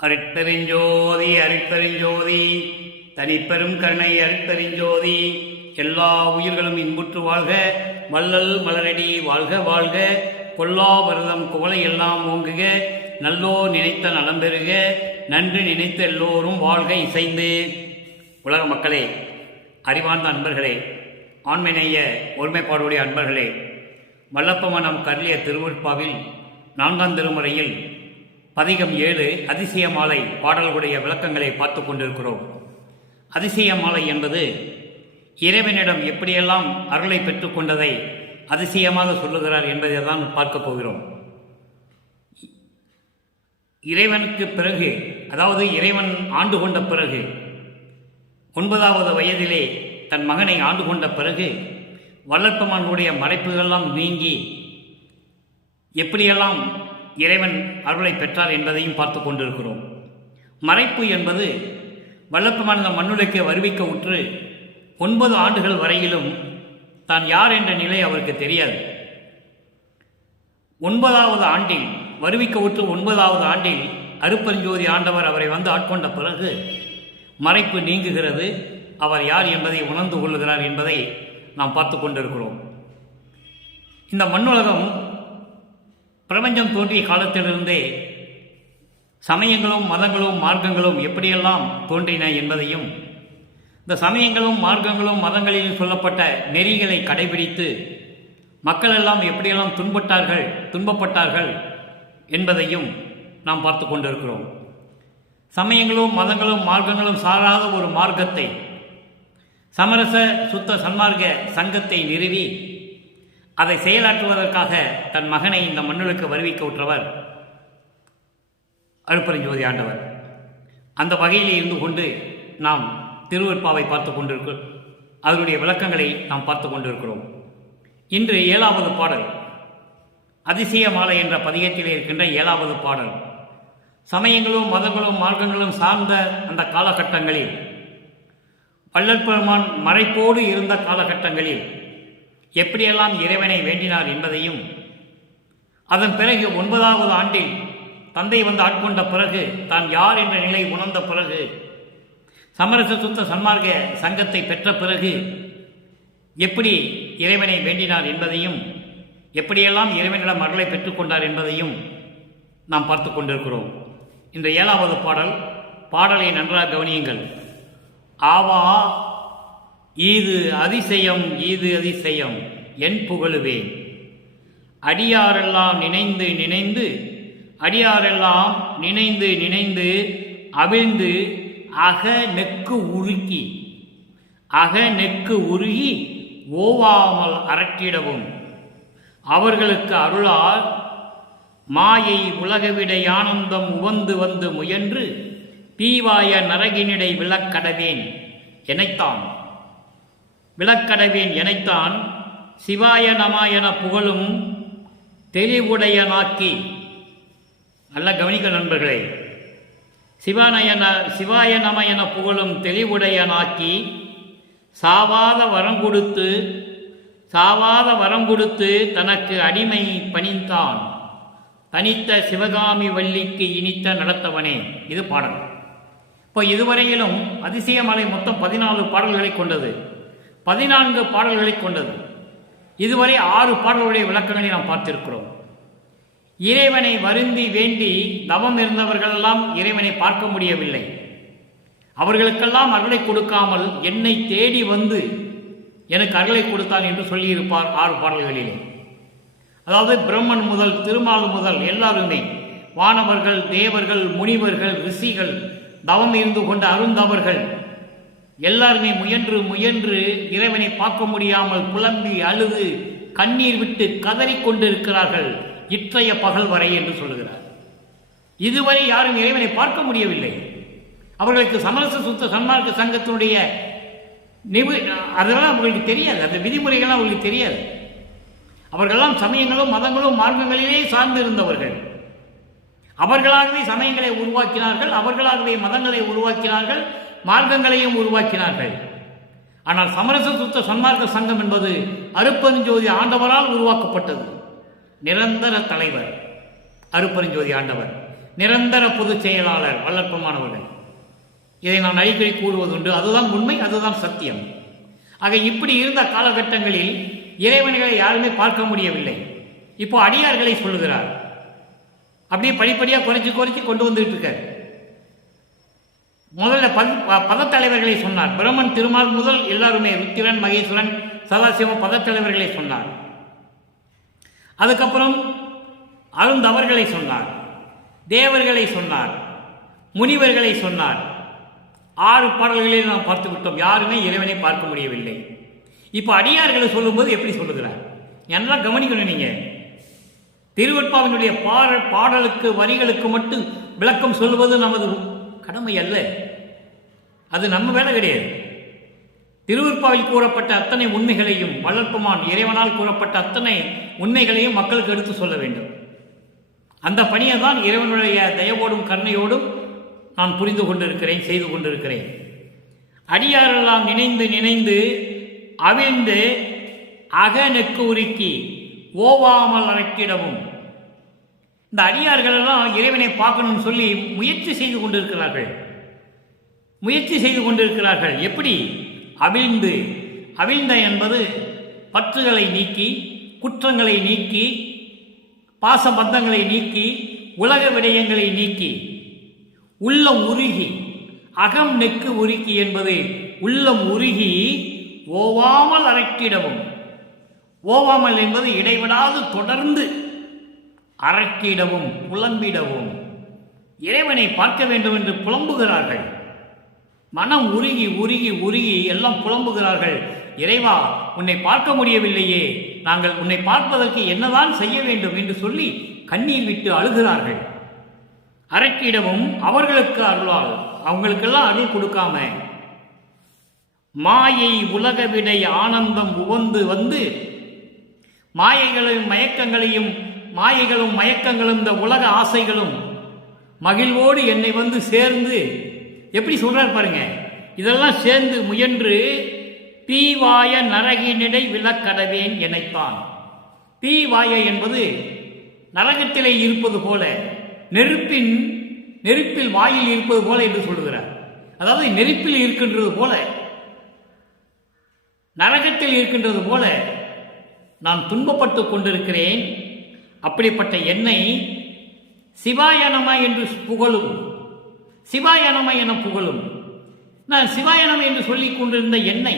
அருட்பெருஞ்சோதி அருட்பெருஞ்சோதி தனிப்பெரும் கருணை அருட்பெருஞ்சோதி. எல்லா உயிர்களும் இன்புற்று வாழ்க, வள்ளல் மலரடி வாழ்க வாழ்க. கொல்லா பரதம் குவளை எல்லாம் ஓங்குக, நல்லோ நினைத்த நலம் பெறுக, நன்று நினைத்த எல்லோரும் வாழ்க இசைந்து. உலக மக்களே, அறிவார்ந்த அன்பர்களே, ஆண்மைநேய ஒருமைப்பாடுடைய அன்பர்களே, வல்லப்பமனம் கருளிய திருவருட்பாவில் 4ஆம் திருமுறையில் பதிகம் 7 அதிசய மாலை பாடல்களுடைய விளக்கங்களை பார்த்து கொண்டிருக்கிறோம். அதிசய மாலை என்பது இறைவனிடம் எப்படியெல்லாம் அருளை பெற்றுக்கொண்டதை அதிசயமாக சொல்லுகிறார் என்பதை தான் பார்க்க போகிறோம். இறைவனுக்கு பிறகு, அதாவது இறைவன் ஆண்டு கொண்ட பிறகு, 9வது வயதிலே தன் மகனை ஆண்டு கொண்ட பிறகு வல்லற்பமானுடைய மறைப்புகளெல்லாம் நீங்கி எப்படியெல்லாம் இறைவன் அருளை பெற்றார் என்பதையும் பார்த்து கொண்டிருக்கிறோம். மறைப்பு என்பது வல்லற்பமான மண்ணுலைக்கு வருவிக்க உற்று 9 ஆண்டுகள் வரையிலும் தான் யார் என்ற நிலை அவருக்கு தெரியாது. 9வது ஆண்டில், வருவிக்க உற்று 9வது ஆண்டில் அருட்பெருஞ்சோதி ஆண்டவர் அவரை வந்து ஆட்கொண்ட பிறகு மறைப்பு நீங்குகிறது. அவர் யார் என்பதை உணர்ந்து கொள்ளுகிறார் என்பதை நாம் பார்த்து கொண்டிருக்கிறோம். இந்த மண்ணுலகம் பிரபஞ்சம் தோன்றிய காலத்திலிருந்தே சமயங்களும் மதங்களும் மார்க்கங்களும் எப்படியெல்லாம் தோன்றின என்பதையும், இந்த சமயங்களும் மார்க்கங்களும் மதங்களில் சொல்லப்பட்ட நெறிகளை கடைபிடித்து மக்கள் எல்லாம் எப்படியெல்லாம் துன்பப்பட்டார்கள் என்பதையும் நாம் பார்த்து கொண்டிருக்கிறோம். சமயங்களும் மதங்களும் மார்க்கங்களும் சாராத ஒரு மார்க்கத்தை, சமரச சுத்த சன்மார்க்க சங்கத்தை நிறுவி அதை செயலாற்றுவதற்காக தன் மகனை இந்த மண்ணுக்கு வருவிக்க உற்றவர் அருட்பெருஞ்சோதி ஆண்டவர். அந்த வகையில் இருந்து கொண்டு நாம் திருவருட்பாவை பார்த்து கொண்டிருக்கிறோம். அதனுடைய விளக்கங்களை நாம் பார்த்து கொண்டிருக்கிறோம். இன்று 7வது பாடல், அதிசய மாலை என்ற பதிகத்திலே இருக்கின்ற 7வது பாடல், சமயங்களும் மதங்களும் மார்க்கங்களும் சார்ந்த அந்த காலகட்டங்களில், வள்ளற்பெருமான் மறைப்போடு இருந்த காலகட்டங்களில் எப்படியெல்லாம் இறைவனை வேண்டினார் என்பதையும், அதன் பிறகு 9வது ஆண்டில் தந்தை வந்து ஆட்கொண்ட பிறகு தான் யார் என்ற நிலை உணர்ந்த பிறகு, சமரச சுத்த சன்மார்க்க சங்கத்தை பெற்ற பிறகு எப்படி இறைவனை வேண்டினார் என்பதையும், எப்படியெல்லாம் இறைவனிடம் அருளை பெற்றுக்கொண்டார் என்பதையும் நாம் பார்த்து கொண்டிருக்கிறோம். இந்த 7வது பாடலை நன்றாக கவனியுங்கள். ஆவா ஈது அதிசயம் ஈது அதிசயம் என் புகழுவேன், அடியாரெல்லாம் நினைந்து நினைந்து அடியாரெல்லாம் நினைந்து நினைந்து அவிழ்ந்து அக நெக்கு உருகி ஓவாமல் அரற்றிடவும், அவர்களுக்கு அருளால் மாயை உலகவிடை ஆனந்தம் உவந்து வந்து முயன்று பீவாய நரகினிடை விளக்கடவேன் எனைத்தான் சிவாய நமாயன புகழும் தெளிவுடையனாக்கி. நல்ல கவனிக்க நண்பர்களே, சிவாய நமயன புகழும் தெளிவுடையனாக்கி சாவாத வரம் கொடுத்து தனக்கு அடிமை பணிந்தான், தனித்த சிவகாமி வள்ளிக்கு இனித்த நடத்தவனே. இது பாடல். இப்போ இதுவரையிலும் அதிசயமலை மொத்தம் 14 பாடல்களை கொண்டது, 14 பாடல்களை கொண்டது. இதுவரை 6 பாடல்களுடைய விளக்கங்களை நாம் பார்த்திருக்கிறோம். இறைவனை வருந்தி வேண்டி தவம் இருந்தவர்களெல்லாம் இறைவனை பார்க்க முடியவில்லை. அவர்களுக்கெல்லாம் அருளை கொடுக்காமல் என்னை தேடி வந்து எனக்கு அருளை கொடுத்தான் என்று சொல்லியிருப்பார் 6 பாடல்களிலே. அதாவது பிரம்மன் முதல் திருமால் முதல் எல்லாருமே, வானவர்கள், தேவர்கள், முனிவர்கள், ரிஷிகள், தவம் இருந்து கொண்ட அருந்தவர்கள் எல்லாருமே முயன்று இறைவனை பார்க்க முடியாமல் புலம்பி அழுது கண்ணீர் விட்டு கதறிக்கொண்டிருக்கிறார்கள் இற்றைய பகல் வரை என்று சொல்லுகிறார். இதுவரை யாரும் இறைவனை பார்க்க முடியவில்லை. அவர்களுக்கு சமரச சுத்த சன்மார்க்க சங்கத்தினுடைய அதெல்லாம் அவர்களுக்கு தெரியாது, அந்த விதிமுறைகள்லாம் அவர்களுக்கு தெரியாது. அவர்களெல்லாம் சமயங்களும் மதங்களும் மார்க்கங்களிலே சார்ந்து இருந்தவர்கள். அவர்களாகவே சமயங்களை உருவாக்கினார்கள், அவர்களாகவே மதங்களை உருவாக்கினார்கள், மார்க்கங்களையும் உருவாக்கினார்கள். ஆனால் சமரச சுத்த சன்மார்க்க சங்கம் என்பது அருட்பெருஞ்சோதி ஆண்டவரால் உருவாக்கப்பட்டது. நிரந்தர தலைவர் அருட்பெருஞ்சோதி ஆண்டவர். நிரந்தர பொதுச் செயலாளர் வல்லற்பமானவர்கள். இதை நான் அடிக்கடி கூறுவதுண்டு. அதுதான் உண்மை, அதுதான் சத்தியம். ஆக இப்படி இருந்த காலகட்டங்களில் இறைவன்களை யாருமே பார்க்க முடியவில்லை. இப்போ அடியார்களை சொல்லுகிறார். அப்படியே படிப்படியாக குறைச்சி கொண்டு வந்துட்டு இருக்க. முதல்ல பதத்தலைவர்களை சொன்னார். பிரம்மன் திருமால் முதல் எல்லாருமே, ருத்திரன், மகேஸ்வரன், சதாசிவம் பதத்தலைவர்களை சொன்னார். அதுக்கப்புறம் அருந்தவர்களை சொன்னார், தேவர்களை சொன்னார், முனிவர்களை சொன்னார். 6 பாடல்களில் நாம் பார்த்து விட்டோம். யாருமே இறைவனை பார்க்க முடியவில்லை. இப்போ அடியார்களை சொல்லும்போது எப்படி சொல்லுகிறார்? நல்லா கவனிக்கணும். நீங்க திருவெட்பாவினுடைய பாடலுக்கு வரிகளுக்கு மட்டும் விளக்கம் சொல்லுவது நமது கடமை அல்ல. அது நம்ம வேலை கிடையாது. திருவெட்பாவில் கூறப்பட்ட அத்தனை உண்மைகளையும், வளர்ப்புமான் இறைவனால் கூறப்பட்ட அத்தனை உண்மைகளையும் மக்களுக்கு எடுத்து சொல்ல வேண்டும். அந்த பணியை தான் இறைவனுடைய தயவோடும் கருணையோடும் நான் புரிந்து கொண்டிருக்கிறேன், செய்து கொண்டிருக்கிறேன். அடியாரெல்லாம் நினைந்து அவிழ்ந்து அகநெக்கு உருக்கி ஓவாமல் அரைக்கிடவும். இந்த அடியார்கள் எல்லாம் இறைவனை பார்க்கணும்னு சொல்லி முயற்சி செய்து கொண்டிருக்கிறார்கள். எப்படி? அவிழ்ந்த என்பது பற்றுகளை நீக்கி, குற்றங்களை நீக்கி, பாசபந்தங்களை நீக்கி, உலக விடயங்களை நீக்கி, உள்ளம் உருகி, அகம் நெக்கு உருக்கி என்பது உள்ளம் உருகி ஓவாமல் அரக்கிடவும். ஓவாமல் என்பது இடைவிடாது தொடர்ந்து அரக்கிடவும், புலம்பிடவும். இறைவனை பார்க்க வேண்டும் என்று புலம்புகிறார்கள். மனம் உருகி எல்லாம் புலம்புகிறார்கள். இறைவா, உன்னை பார்க்க முடியவில்லையே, நாங்கள் உன்னை பார்ப்பதற்கு என்னதான் செய்ய வேண்டும் என்று சொல்லி கண்ணீர் விட்டு அழுகிறார்கள். அரக்கிடவும் அவர்களுக்கு அருளால், அவங்களுக்கெல்லாம் அருள் கொடுக்காம மாயை உலக விடை ஆனந்தம் உவந்து வந்து மாயைகளும் மயக்கங்களும் இந்த உலக ஆசைகளும் மகிழ்வோடு என்னை வந்து சேர்ந்து, எப்படி சொல்றார் பாருங்க, இதெல்லாம் சேர்ந்து முயன்று தீவாய நரகினிடை விலக்கடவேன் எனைத்தான். தீவாய என்பது நரகத்திலே இருப்பது போல, நெருப்பில் வாயில் இருப்பது போல என்று சொல்லுகிறார். அதாவது நெருப்பில் இருக்கின்றது போல, நரகத்தில் இருக்கின்றது போல நான் துன்பப்பட்டு கொண்டிருக்கிறேன். அப்படிப்பட்ட என்னை சிவாயனமா என்று புகழும், சிவாயனமா என புகழும். நான் சிவாயனமா என்று சொல்லிக் கொண்டிருந்த என்னை,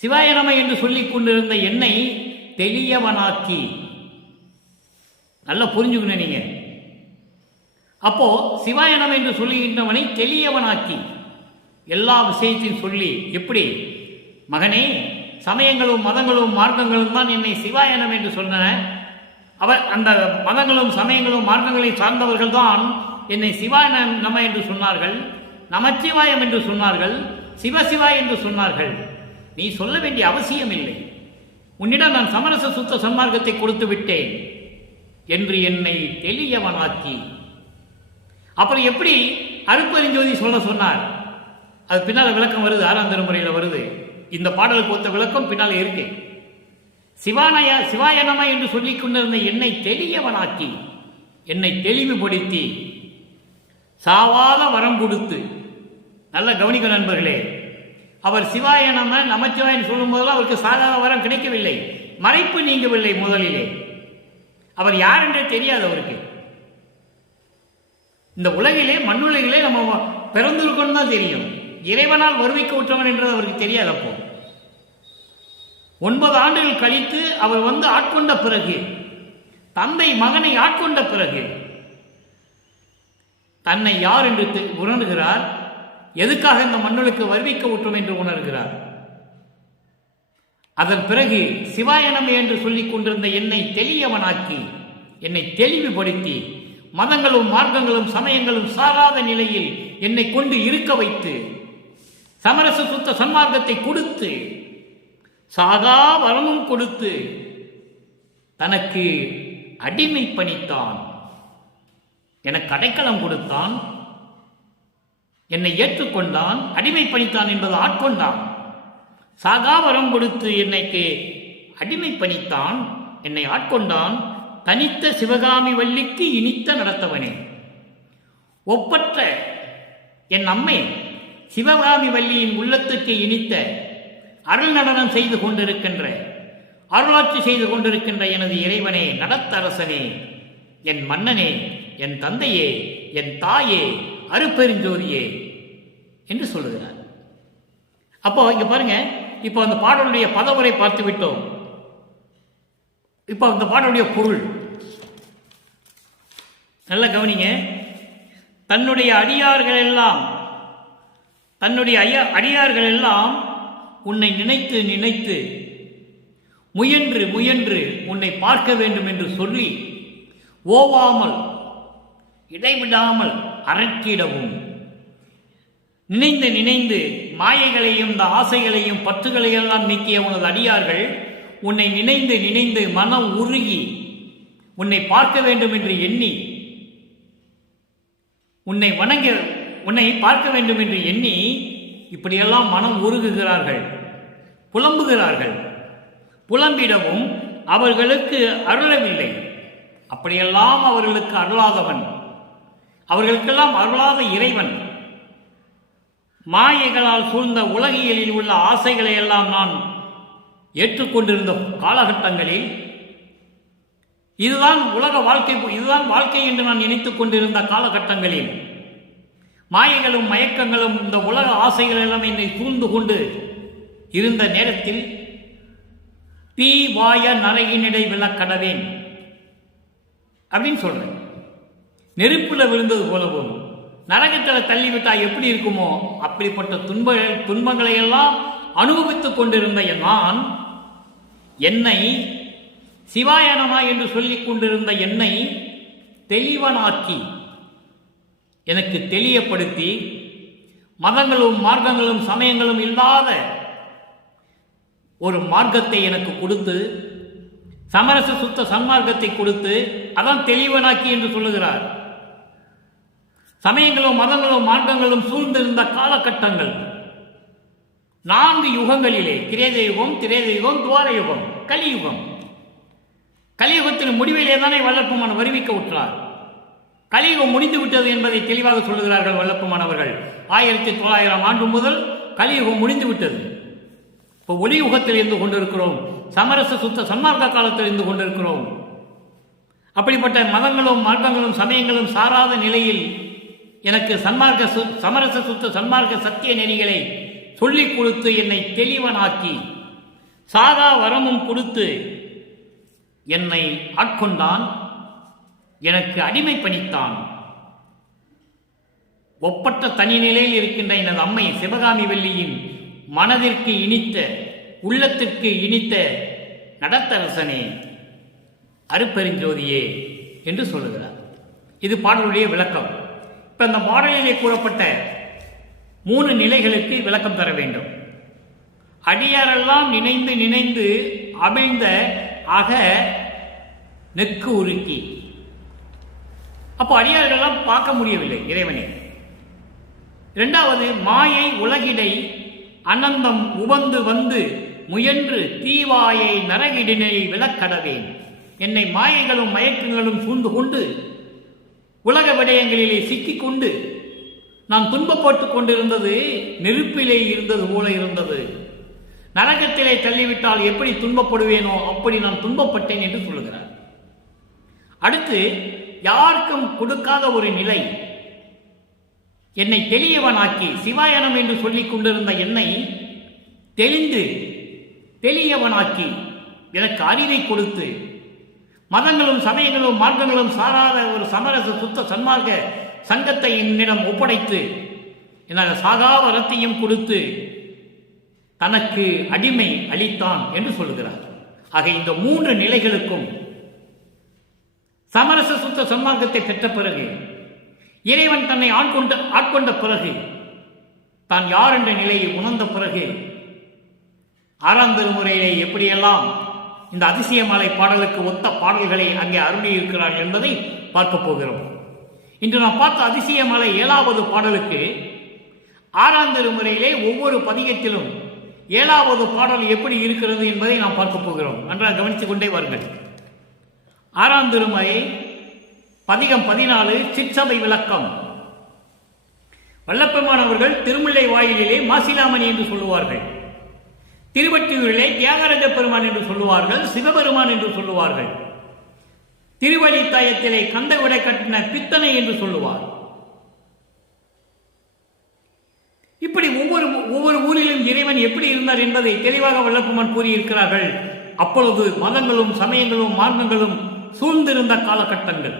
சிவாயனமா என்று சொல்லிக் கொண்டிருந்த என்னை தெளியவனாக்கி. நல்லா புரிஞ்சுக்கணும் நீங்க. அப்போ சிவாயனம் என்று சொல்லுகின்றவனை தெளியவனாக்கி எல்லா விஷயத்தையும் சொல்லி, எப்படி மகனே, சமயங்களும் மதங்களும் மார்க்கங்களும் தான் என்னை சிவாயனம் என்று சொன்னன. அவர் அந்த மதங்களும் சமயங்களும் மார்க்கங்களை சார்ந்தவர்கள் தான் என்னை சிவாயனம் என்று சொன்னார்கள், நமச்சிவாயம் என்று சொன்னார்கள், சிவசிவாய் என்று சொன்னார்கள். நீ சொல்ல வேண்டிய அவசியம் இல்லை. உன்னிடம் நான் சமரச சுத்த சன்மார்க்கத்தை கொடுத்து விட்டேன் என்று என்னை தெளியவனாக்கி. அப்புறம் எப்படி அருட்பெருஞ்சோதி சொல்ல சொன்னார்? அது பின்னால் விளக்கம் வருது, 6ஆம் திருமுறையில் வருது. இந்த பாடலுக்கு ஒத்த விளக்கம் பின்னால் இருக்கு. சிவாயனமா என்று சொல்லிக் கொண்டிருந்த என்னை தெளியவனாக்கி, என்னை தெளிவுபடுத்தி, சாவாத வரம் கொடுத்து. நல்ல கவனிக்க நண்பர்களே, அவர் சிவாயனம நமச்சிவாயன் சொல்லும் போதெல்லாம் அவருக்கு சாதாரண வரம் கிடைக்கவில்லை, மறைப்பு நீங்கவில்லை. முதலிலே அவர் யார் என்றே தெரியாது அவருக்கு. இந்த உலகிலே, மண்ணுலகிலே நம்ம பிறந்திருக்கோம் தான் தெரியும். இறைவனால் வருவிக்க விட்டவன் என்றது அவருக்கு தெரியாது. அப்போ 9 ஆண்டுகள் கழித்து அவர் வந்து ஆட்கொண்ட பிறகு, தந்தை மகனை ஆட்கொண்ட பிறகு தன்னை யார் என்று உணர்கிறார். எதுக்காக இந்த மண்ணுக்கு வருவிக்க விட்டோம் என்று உணர்கிறார். அதன் பிறகு சிவாயனம் என்று சொல்லிக் கொண்டிருந்த என்னை தெளியவனாக்கி, என்னை தெளிவுபடுத்தி, மதங்களும் மார்க்கங்களும் சமயங்களும் சாராத நிலையில் என்னை கொண்டு இருக்க வைத்து, சமரச சுத்த சன்மார்க்கத்தை கொடுத்து, சாகா வரமும் கொடுத்து, தனக்கு அடிமை பணித்தான், எனக்கு அடைக்கலம் கொடுத்தான், என்னை ஏற்றுக்கொண்டான். அடிமை பணித்தான் என்பது ஆட்கொண்டான். சாகா வரம் கொடுத்து என்னைக்கு அடிமை பணித்தான், என்னை ஆட்கொண்டான். தனித்த சிவகாமி வள்ளிக்கு இனித்த நடத்தவனே. ஒப்பற்ற என் அம்மை சிவகாமி வள்ளியின் உள்ளத்துக்கு இனித்த அருள் நடனம் செய்து கொண்டிருக்கின்ற, அருளாட்சி செய்து கொண்டிருக்கின்ற எனது இறைவனே, நடத்தரசனே, என் மன்னனே, என் தந்தையே, என் தாயே, அருப்பெருஞ்சோதியே என்று சொல்லுகிறார். அப்போ இங்க பாருங்க, இப்போ அந்த பாடலுடைய பதவுரை பார்த்து விட்டோம். இப்போ அந்த பாடலுடைய பொருள் நல்ல கவனிங்க. தன்னுடைய அடியார்கள் எல்லாம் உன்னை நினைத்து நினைத்து முயன்று முயன்று உன்னை பார்க்க வேண்டும் என்று சொல்லி ஓவாமல் இடைவிடாமல் அரற்றிடவும், நினைந்து நினைந்து மாயைகளையும் இந்த ஆசைகளையும் பற்றுகளையெல்லாம் நீக்கிய உனது அடியார்கள் உன்னை நினைந்து நினைந்து மனம் உருகி உன்னை பார்க்க வேண்டும் என்று எண்ணி, உன்னை பார்க்க வேண்டும் என்று எண்ணி இப்படியெல்லாம் மனம் உருகுகிறார்கள், புலம்புகிறார்கள். புலம்பிடவும் அவர்களுக்கு அருளவில்லை. அப்படியெல்லாம் அவர்களுக்கு அருளாதவன், அவர்களுக்கெல்லாம் அருளாத இறைவன், மாயைகளால் சூழ்ந்த உலகியலில் உள்ள ஆசைகளை எல்லாம் நான் ஏற்றுக்கொண்டிருந்த காலகட்டங்களில், இதுதான் உலக வாழ்க்கை, இதுதான் வாழ்க்கை என்று நான் நினைத்துக் கொண்டிருந்த காலகட்டங்களில், மாயைகளும் மயக்கங்களும் இந்த உலக ஆசைகள் எல்லாம் என்னை சூழ்ந்து கொண்டு இருந்த நேரத்தில் தீ வாய நரகினிடை விழக்கடவேன் அப்படின்னு சொல்றேன். நெருப்புல விழுந்தது போலவும் நரகத்தில் தள்ளிவிட்டா எப்படி இருக்குமோ அப்படிப்பட்ட துன்பங்களை எல்லாம் அனுபவித்துக் கொண்டிருந்த நான், என்னை சிவாயனமா என்று சொல்லிக் கொண்டிருந்த என்னை தெளிவனாக்கி எனக்கு தெளியப்படுத்தி, மதங்களும் மார்க்கங்களும் சமயங்களும் இல்லாத ஒரு மார்க்கத்தை எனக்கு கொடுத்து, சமரச சுத்த சன்மார்க்கத்தை கொடுத்து, அதான் தெளிவனாக்கி என்று சொல்லுகிறார். சமயங்களும் மதங்களும் மார்க்கங்களும் சூழ்ந்திருந்த காலகட்டங்கள் 4 யுகங்களிலே, கிரேத யுகம், திரேத யுகம், துவார யுகம், கலியுகம். கலியுகத்தின் முடிவிலே தானே வல்லற்பமான வருவிக்க உற்றார். கலியுகம் முடிந்து விட்டது என்பதை தெளிவாக சொல்லுகிறார்கள் வல்லப்பமானவர்கள். 1900 ஆண்டு முதல் கலியுகம் முடிந்து விட்டது. இப்போ ஒளியுகத்தில் இருந்து கொண்டிருக்கிறோம், சமரச சுத்த சன்மார்க்க காலத்தில் இருந்து கொண்டிருக்கிறோம். அப்படிப்பட்ட மதங்களும் மார்க்கங்களும் சமயங்களும் சாராத நிலையில் எனக்கு சமரச சுத்த சன்மார்க்க சத்திய நெறிகளை சொல்லிக் கொடுத்து என்னை தெளிவனாக்கி, சாதா வரமும் கொடுத்து என்னை ஆட்கொண்டான், எனக்கு அடிமை பணித்தான். ஒப்பற்ற தனி நிலையில் இருக்கின்ற எனது அம்மை சிவகாமி வள்ளியின் மனதிற்கு இனித்த, உள்ளத்திற்கு இனித்த நடத்தரசனே, அருப்பெருஞ்சோதியே என்று சொல்லுகிறார். இது பாடலுடைய விளக்கம். இப்ப இந்த பாடலிலே கூறப்பட்ட 3 நிலைகளுக்கு விளக்கம் தர வேண்டும். அடியாரெல்லாம் நினைந்து நினைந்து அமிழ்ந்த அக நெக்கு உருக்கி, அப்போ அடியார்களெல்லாம் பார்க்க முடியவில்லை இறைவனை. 2வது, மாயை உலகிடை அனந்தம் உவந்து வந்து முயன்று தீவாயை நரகிடினை விலக்கடவேன். என்னை மாயைகளும் மயக்கங்களும் சூழ்ந்து கொண்டு உலக விடயங்களிலே சிக்கிக்கொண்டு நான் துன்பப்பட்டுக் கொண்டிருந்தது நெருப்பிலே இருந்தது போல இருந்தது. நரகத்திலே தள்ளிவிட்டால் எப்படி துன்பப்படுவேனோ அப்படி நான் துன்பப்பட்டேன் என்று சொல்லுகிறார். அடுத்து, யாருக்கும் கொடுக்காத ஒரு நிலை, என்னை தெளியவனாக்கி, சிவாயனம் என்று சொல்லிக் கொண்டிருந்த என்னை தெளியவனாக்கி எனக்கு அறிவை கொடுத்து, மதங்களும் சமயங்களும் மார்க்கங்களும் சாராத ஒரு சமரச சுத்த சன்மார்க்க சங்கத்தை என்னிடம் ஒப்படைத்து எனக்கு சாகா வரத்தையும் கொடுத்து தனக்கு அடிமை அளித்தான் என்று சொல்லுகிறார். ஆக இந்த 3 நிலைகளுக்கும் சமரச சுத்த சன்மார்க்கத்தை பெற்ற பிறகு, இறைவன் தன்னை ஆட்கொண்ட பிறகு, தான் யார் என்ற நிலையை உணர்ந்த பிறகு, 6ஆம் திருமுறையிலே எப்படியெல்லாம் இந்த அதிசயமாலை பாடலுக்கு ஒத்த பாடல்களை அங்கே அருளியிருக்கிறார் என்பதை பார்க்க போகிறோம். இன்று நாம் பார்த்த அதிசயமாலை 7வது பாடலுக்கு 6ஆம் திருமுறையிலே ஒவ்வொரு பதிகத்திலும் 7வது பாடல் எப்படி இருக்கிறது என்பதை நாம் பார்க்க போகிறோம். நன்றாக கவனித்துக் கொண்டே வாருங்கள். ஆறாம் திருமுறை பதிகம் 14 சிற்சபை விளக்கம். வல்லப்பெருமான் அவர்கள் திருமுல்லை வாயிலிலே மாசிலாமணி என்று சொல்லுவார்கள், திருவற்றியூரிலே தியாகராஜ பெருமான் என்று சொல்லுவார்கள், சிவபெருமான் என்று சொல்லுவார்கள், திருவழித்தாயத்திலே கந்த விடை கட்டின பித்தனை என்று சொல்லுவார். இப்படி ஒவ்வொரு ஊரிலும் இறைவன் எப்படி இருந்தார் என்பதை தெளிவாக வல்லப்பெருமான் கூறியிருக்கிறார்கள். அப்பொழுது மதங்களும் சமயங்களும் மார்க்கங்களும் சூழ்ந்திருந்த காலகட்டங்கள்.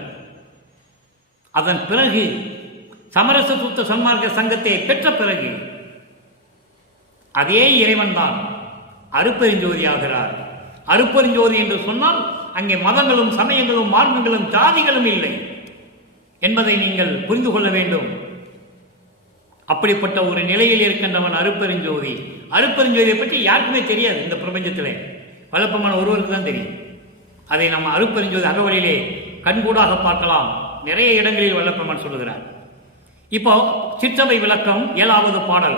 அதன் பிறகு சமரச சுத்த சன்மார்க்க சங்கத்தை பெற்ற பிறகு அதே இறைவன் தான் அருப்பெருஞ்சோதி ஆகிறார். அருப்பெருஞ்சோதி என்று சொன்னால் அங்கே மதங்களும் சமயங்களும் மார்க்கங்களும் ஜாதிகளும் இல்லை என்பதை நீங்கள் புரிந்து கொள்ள வேண்டும். அப்படிப்பட்ட ஒரு நிலையில் இருக்கின்றவன் அருப்பெருஞ்சோதி. அருப்பெருஞ்சோதியை பற்றி யாருக்குமே தெரியாது இந்த பிரபஞ்சத்திலே, வல்லப்பெருமான் ஒருவருக்கு தான் தெரியும். அதை நம்ம அருப்பெருஞ்சோதி அகவலிலே கண்கூடாக பார்க்கலாம். நிறைய இடங்களில் வல்லப்பெருமான் சொல்லுகிறார். இப்போ சிற்றபை விளக்கம் 7வது பாடல்.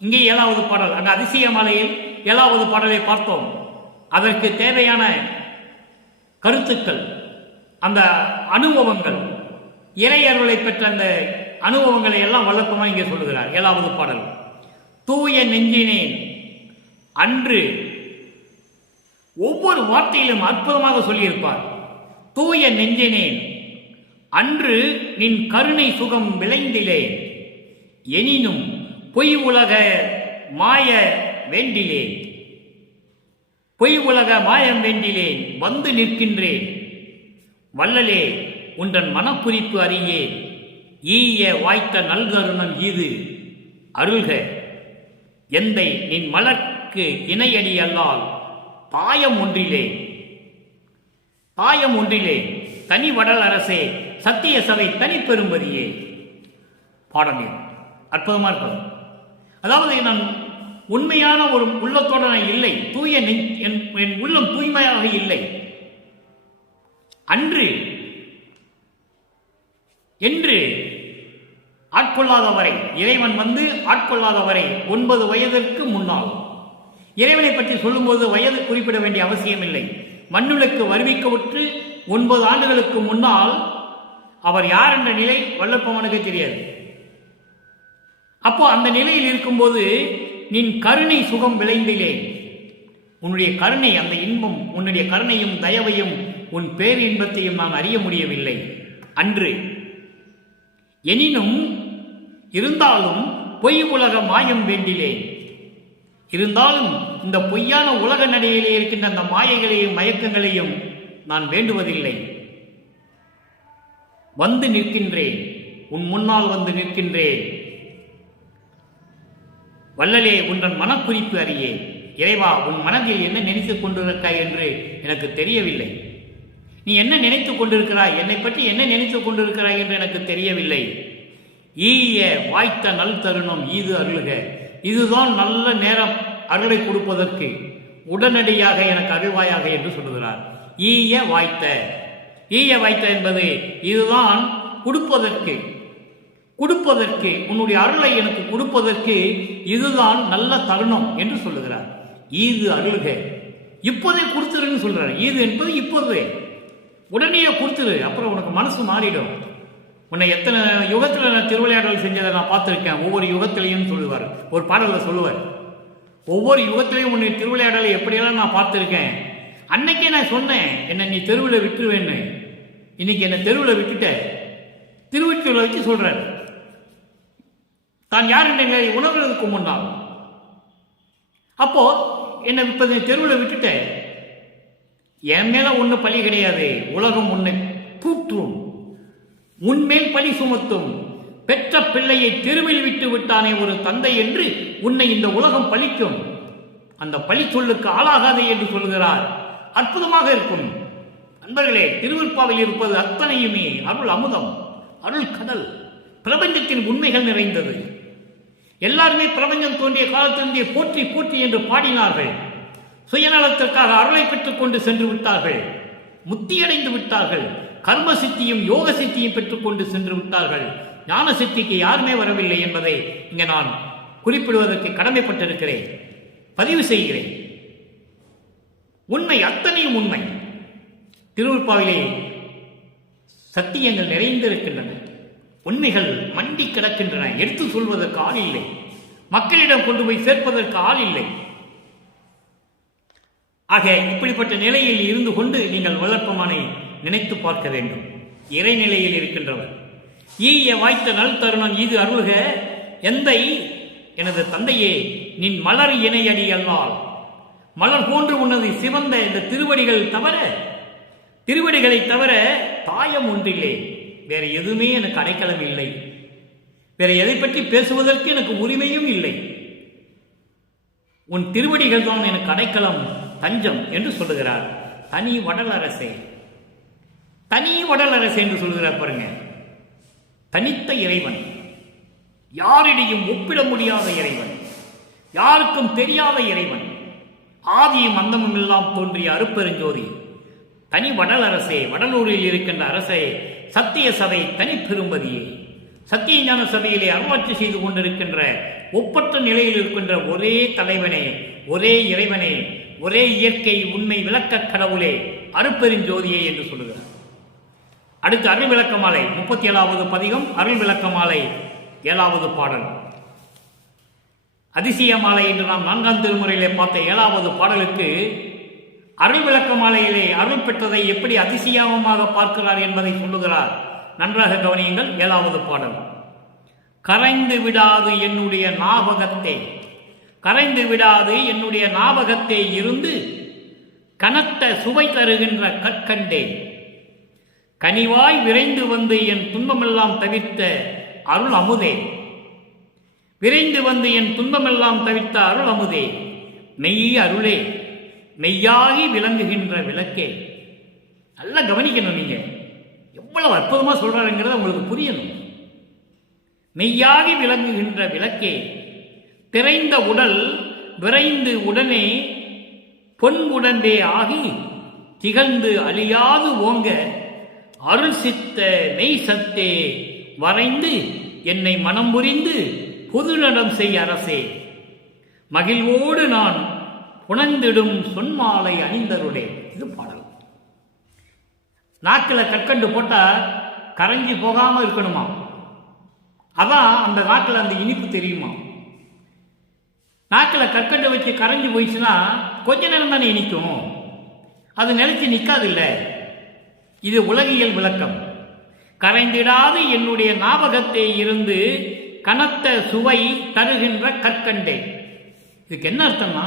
இங்கே 7வது பாடல், அங்கே அதிசய மாலையில் 7வது பாடலை பார்த்தோம். அதற்கு தேவையான கருத்துக்கள், அந்த அனுபவங்கள், இறையருளை பெற்ற அந்த அனுபவங்களை எல்லாம் வல்லப்பெருமான் இங்கே சொல்லுகிறார். 7வது பாடல், தூய நெஞ்சினேன் அன்று. ஒவ்வொரு வார்த்தையிலும் அற்புதமாக சொல்லியிருப்பார். தூய நெஞ்சினேன் அன்று நின் கருணை சுகம் விளைந்திலே, எனினும் பொய் உலக மாய வேண்டிலே, பொய் உலக மாயம் வேண்டிலே வந்து நிற்கின்றேன். வல்லலே உன்றன் மனக்குறிப்பு அறியே, ஈய வாய்த்த நல்கருணம் ஈது அருள்க. எந்தை நின் மலர்க்கு இணையடி அல்லால் தாயம் ஒன்றிலே, தாயம் ஒன்றிலே தனி வடல் அரசே சத்திய சபை தனி பெரும்பதியே. பாடம் அற்புதமா இருக்கிறது. அதாவது நான் உண்மையான ஒரு உள்ளத்தோட நான் இல்லை, தூய என் உள்ளம் தூய்மையாக இல்லை. அன்று என்று ஆட்கொள்ளாதவரை, இறைவன் வந்து ஆட்கொள்ளாதவரை 9 வயதிற்கு முன்னால், இறைவனை பற்றி சொல்லும்போது வயது குறிப்பிட வேண்டிய அவசியம் இல்லை. மண்ணுலக்கு வருவிக்கவுற்று 9 ஆண்டுகளுக்கு முன்னால் அவர் யார் என்ற நிலை வல்லப்பெருமானுக்கு தெரியாது. அப்போ அந்த நிலையில் இருக்கும்போது நின் கருணை சுகம் விளைந்திலே, உன்னுடைய கருணை, அந்த இன்பம், உன்னுடைய கருணையும் தயவையும் உன் பேர் இன்பத்தையும் நான் அறிய முடியவில்லை அன்று. எனினும் இருந்தாலும் பொய் உலக மாயம் வேண்டிலே, இருந்தாலும் இந்த பொய்யான உலக நடையிலே இருக்கின்ற அந்த மாயைகளையும் மயக்கங்களையும் நான் வேண்டுவதில்லை. வந்து நிற்கின்றேன், உன் முன்னால் வந்து நிற்கின்றேன். வல்லலே உன்றன் மனக்குறிப்பு அறியே. இறைவா, உன் மனதில் என்ன நினைத்துக் கொண்டிருக்காய் என்று எனக்கு தெரியவில்லை. நீ என்ன நினைத்துக் கொண்டிருக்கிறாய், என்னை பற்றி என்ன நினைத்துக் கொண்டிருக்கிறாய் என்று எனக்கு தெரியவில்லை. ஈய வாய்த்த நல் தருணம் ஈது அருள்க. இதுதான் நல்ல நேரம் அருளை கொடுப்பதற்கு, உடனடியாக எனக்கு அருள்வாயாக என்று சொல்லுகிறார். ஈய வாய்த்த, ஈய வாய்த்த என்பது இதுதான் கொடுப்பதற்கு, உன்னுடைய அருளை எனக்கு கொடுப்பதற்கு இதுதான் நல்ல தருணம் என்று சொல்லுகிறார். ஈது அருள்க, இப்போதே கொடுத்துருன்னு சொல்றாரு. ஈது என்பது இப்போதே, உடனே கொடுத்துரு, அப்புறம் உனக்கு மனசு மாறிடும். உன்னை எத்தனை யுகத்தில் நான் திருவிளையாடல் செஞ்சதை நான் பார்த்துருக்கேன். ஒவ்வொரு யுகத்திலையும் சொல்லுவார், ஒரு பாடலில் சொல்லுவார், ஒவ்வொரு யுகத்திலையும் உன்னை திருவிளையாடலை எப்படியெல்லாம் நான் பார்த்துருக்கேன். அன்னைக்கே நான் சொன்னேன் என்னை நீ தெருவில் விட்டுருவேன்னு, இன்னைக்கு என்னை தெருவில் விட்டுட்ட. திருவொற்றியூரை வச்சு சொல்றார், தான் யார் என்ற நிலையை உணர்வதற்கு முன்னால். அப்போ என்னை இப்ப தெருவில் விட்டுட்ட, என் மேல ஒண்ணு பழி கிடையாது, உலகம் உன்னை தூற்றும், உன்மேல் பழி சுமத்தும். பெற்ற பிள்ளையை தெருவில் விட்டு விட்டானே ஒரு தந்தை என்று உன்னை இந்த உலகம் பழிக்கும், அந்த பழி சொல்லுக்கு ஆளாகாதே என்று சொல்கிறார். அற்புதமாக இருக்கும் நண்பர்களே. திருவருட்பாவில் இருப்பது அத்தனையுமே அருள் அமுதம், அருள் கடல், பிரபஞ்சத்தின் உண்மைகள் நிறைந்தது. எல்லாருமே பிரபஞ்சம் தோன்றிய காலத்திலிருந்தே போற்றி போற்றி என்று பாடினார்கள். சுயநலத்திற்காக அருளை பெற்றுக் கொண்டு சென்று விட்டார்கள், முத்தியடைந்து விட்டார்கள். கர்ம சித்தியும் யோக சித்தியும் பெற்றுக்கொண்டு சென்று விட்டார்கள். ஞான சித்திக்கு யாருமே வரவில்லை என்பதை இங்கே நான் குறிப்பிடுவதற்கு கடமைப்பட்டிருக்கிறேன், பதிவு செய்கிறேன். உண்மை, அத்தனையும் உண்மை. திருவருட்பாவிலே சத்தியங்கள் நிறைந்திருக்கின்றன, உண்மைகள் மண்டி கிடக்கின்றன. எடுத்து சொல்வதற்கு ஆள் இல்லை, மக்களிடம் கொண்டு போய் சேர்ப்பதற்கு ஆள் இல்லை. ஆக இப்படிப்பட்ட நிலையில் இருந்து கொண்டு நீங்கள் வளர்ப்பமானை நினைத்து பார்க்க வேண்டும். இறைநிலையில் இருக்கின்றவர் ஈய வாய்த்த நல் தருணம் இது அருள்க எந்தை எனது தந்தையே, நின் மலர் இணையடி அல்லால் மலர் போன்று உனது சிவந்த இந்த திருவடிகளை தவிர தாயம் ஒன்றில்லை, வேற எதுவுமே எனக்கு அடைக்கலம் இல்லை, வேற எதை பற்றி பேசுவதற்கு எனக்கு உரிமையும் இல்லை. உன் திருவடிகள் தான் எனக்கு அடைக்கலம் தஞ்சம் என்று சொல்லுகிறார். தனி வடல் அரசே என்று சொல்லுகிறார் பாருங்க. தனித்த இறைவன், யாரிடையும் ஒப்பிட முடியாத இறைவன், யாருக்கும் தெரியாத இறைவன், ஆதியும் அந்தமும் எல்லாம் தோன்றிய அருப்பெருஞ்சோதி, தனி வடல் அரசே, வடலூரில் இருக்கின்ற அரசே, சத்திய சபை தனி பெரும்பதியே, சத்திய ஞான சபையிலே அருளாட்சி செய்து கொண்டிருக்கின்ற ஒப்பற்ற நிலையில் இருக்கின்ற ஒரே தலைவனே, ஒரே இறைவனே, ஒரே இயற்கை உண்மை விளக்க கடவுளே, அருப்பெருஞ்சோதியே என்று சொல்லுகிறார். அடுத்து அருள் விளக்கமாலை 37வது பதிகம், அருள் விளக்கமாலை 7வது பாடல். அதிசய மாலை என்று நாம் 4ஆம் திருமுறையிலே பார்த்த 7வது பாடலுக்கு அருள் விளக்க மாலையிலே அருள் பெற்றதை எப்படி அதிசயமாக பார்க்கிறார் என்பதை சொல்லுகிறார். நன்றாக கவனியுங்கள். 7வது பாடல். கரைந்து விடாது என்னுடைய ஞாபகத்தே இருந்து கனத்த சுவை தருகின்ற கற்கண்டே, கனிவாய் விரைந்து வந்து என் துன்பமெல்லாம் தவிர்த்த அருள் அமுதே, மெய் அருளே, மெய்யாகி விளங்குகின்ற விளக்கே. நல்லா கவனிக்கணும், நீங்க எவ்வளவு அற்புதமா சொல்றாருங்கிறத உங்களுக்கு புரியணும். மெய்யாகி விளங்குகின்ற விளக்கே, திரைந்த உடல் விரைந்து உடனே பொன் உடம்பே ஆகி திகழ்ந்து அழியாது ஓங்க அருள் சித்த மெய் சத்தே வரைந்து என்னை மனம் புரிந்து பொது நடம் செய் அரசே, மகிழ்வோடு நான் புணர்ந்திடும் சொன்மாலை அணிந்தருளே. இது பாடல். நாக்கில் கற்கண்டு போட்டா கரைஞ்சி போகாம இருக்கணுமா? அதான் அந்த நாக்கில் அந்த இனிப்பு தெரியுமா? நாக்கில் கற்கண்டு வச்சு கரைஞ்சி போயிடுச்சுன்னா கொஞ்ச நேரம் தானே இனிக்கும், அது நிலைச்சு நிற்காது இல்லை. இது உலகியல் விளக்கம். கரைந்திடாது என்னுடைய ஞாபகத்தை இருந்து கனத்த சுவை தருகின்ற கற்கண்டே. இதுக்கு என்ன அர்த்தம்னா,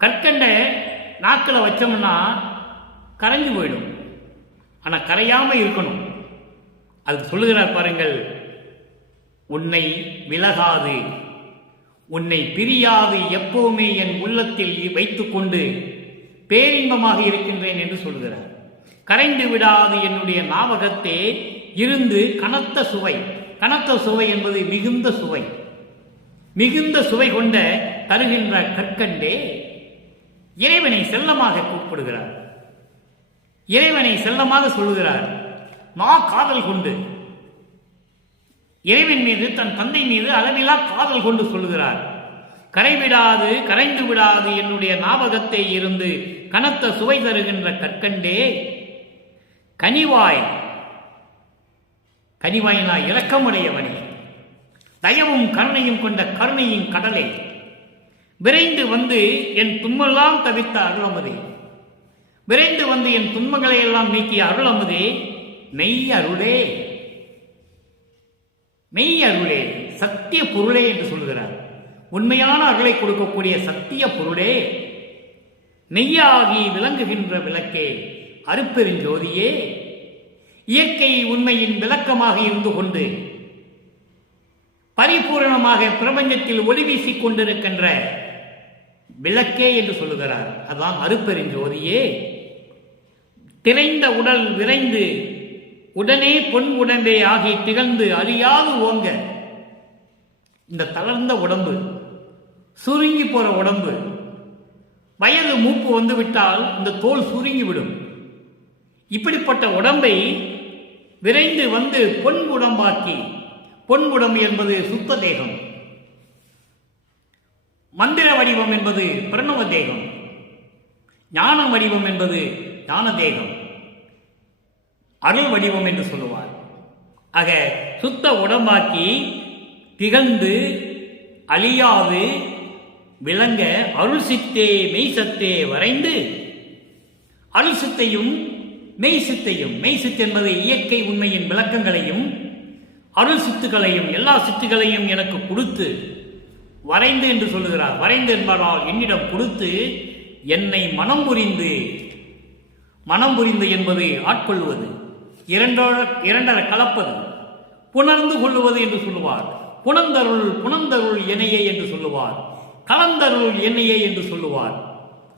கற்கண்டை நாக்கில் வச்சோம்னா கரைஞ்சு போயிடும், ஆனால் கரையாம இருக்கணும். அதுக்கு சொல்லுகிறார் பாருங்கள். உன்னை விலகாது, உன்னை பிரியாது எப்பவுமே என் உள்ளத்தில் வைத்துக்கொண்டு பேரின்பமாக இருக்கின்றேன் என்று சொல்கிறார். கரைந்து விடாது என்னுடைய ஞாபகத்தே இருந்து கனத்த சுவை. கனத்த சுவை என்பது மிகுந்த சுவை கொண்ட தருகின்ற கற்கண்டே. இறைவனை செல்லமாக கூப்பிடுகிறார், இறைவனை செல்லமாக சொல்லுகிறார். காதல் கொண்டு இறைவன் மீது, தன் தந்தை மீது அளவிலா காதல் கொண்டு சொல்லுகிறார். கரைந்து விடாது என்னுடைய ஞாபகத்தை இருந்து கனத்த சுவை தருகின்ற கற்கண்டே, கனிவாயினா இரக்கமுடையவனே, தயவும் கருணையும் கொண்ட கருணையின் கடலே, விரைந்து வந்து என் துன்பமெல்லாம் தவிர்த்த அருளமுதே, விரைந்து வந்து என் துன்பங்களை எல்லாம் நீக்கிய அருளமுதே, மெய் அருளே, சத்திய பொருளே என்று சொல்கிறார். உண்மையான அருளை கொடுக்கக்கூடிய சத்திய பொருளே, மெய்யாகி விளங்குகின்ற விளக்கே, அருப்பெருஞ்சோதியே, இயற்கை உண்மையின் விளக்கமாக இருந்து கொண்டு பரிபூரணமாக பிரபஞ்சத்தில் ஒளி வீசிக் கொண்டிருக்கின்ற விளக்கே என்று சொல்லுகிறார். அதான் அருப்பெருஞ்சோதியே. திரைந்த உடல் விரைந்து உடனே பொன் உடம்பே ஆகி திகழ்ந்து அறியாது ஓங்க. இந்த தளர்ந்த உடம்பு, சுருங்கி போற உடம்பு, வயது மூப்பு வந்து விட்டால் இந்த தோல் சுருங்கி விடும். இப்படிப்பட்ட உடம்பை விரைந்து வந்து பொன் உடம்பாக்கி, பொன் உடம்பு என்பது சுத்த தேகம், மந்திர வடிவம் என்பது பிரணவ தேகம், ஞான வடிவம் என்பது ஞான தேகம், அருள் வடிவம் என்று சொல்லுவார். ஆக சுத்த உடம்பாக்கி திகழ்ந்து அழியாது விளங்க அருள் சித்தே மெய் சத்தே வரைந்து, அருள் சித்தையும் மெய் சித்தையும், மெய் சித்து என்பது இயற்கை உண்மையின் விளக்கங்களையும் அருள் சித்துகளையும் எல்லா சித்துகளையும் எனக்கு கொடுத்து வரைந்து என்று சொல்லுகிறார். வரைந்து என்பதால் என்னிடம் கொடுத்து என்னை மனம் புரிந்து, மனம் புரிந்து என்பது ஆட்கொள்வது, இரண்டரை கலப்பது, புணர்ந்து கொள்ளுவது என்று சொல்லுவார். புணர்ந்தருள் புணர்ந்தருள் எனையே என்று சொல்லுவார். கலந்தருள் எண்ணையே என்று சொல்லுவார்.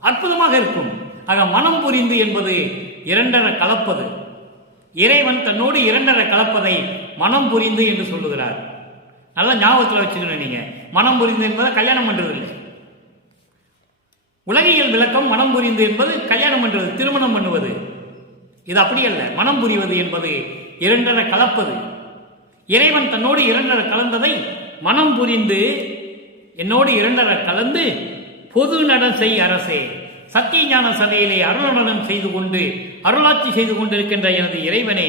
அற்புதமாக இருக்கும். ஆக மனம் புரிந்து என்பது இரண்டரை கலப்பது. இறைவன் தன்னோடு இரண்டரை கலப்பதை மனம் புரிந்து என்று சொல்லுகிறார். நல்லா ஞாபகத்தில் வச்சுக்கணும். நீங்க மனம் புரிந்து என்பதை கல்யாணம் பண்றது இல்லை. உலகியல் விளக்கம் மனம் புரிந்து என்பது கல்யாணம் பண்றது, திருமணம் பண்ணுவது. இது அப்படி அல்ல. மனம் புரிவது என்பது இரண்டரை கலப்பது. இறைவன் தன்னோடு இரண்டரை கலந்ததை மனம் புரிந்து என்னோடு இரண்டரை கலந்து பொது நடம் செய் அரசே, சத்திய ஞான சபையிலே அருளநடம் செய்து கொண்டு அருளாட்சி செய்து கொண்டிருக்கின்ற எனது இறைவனே,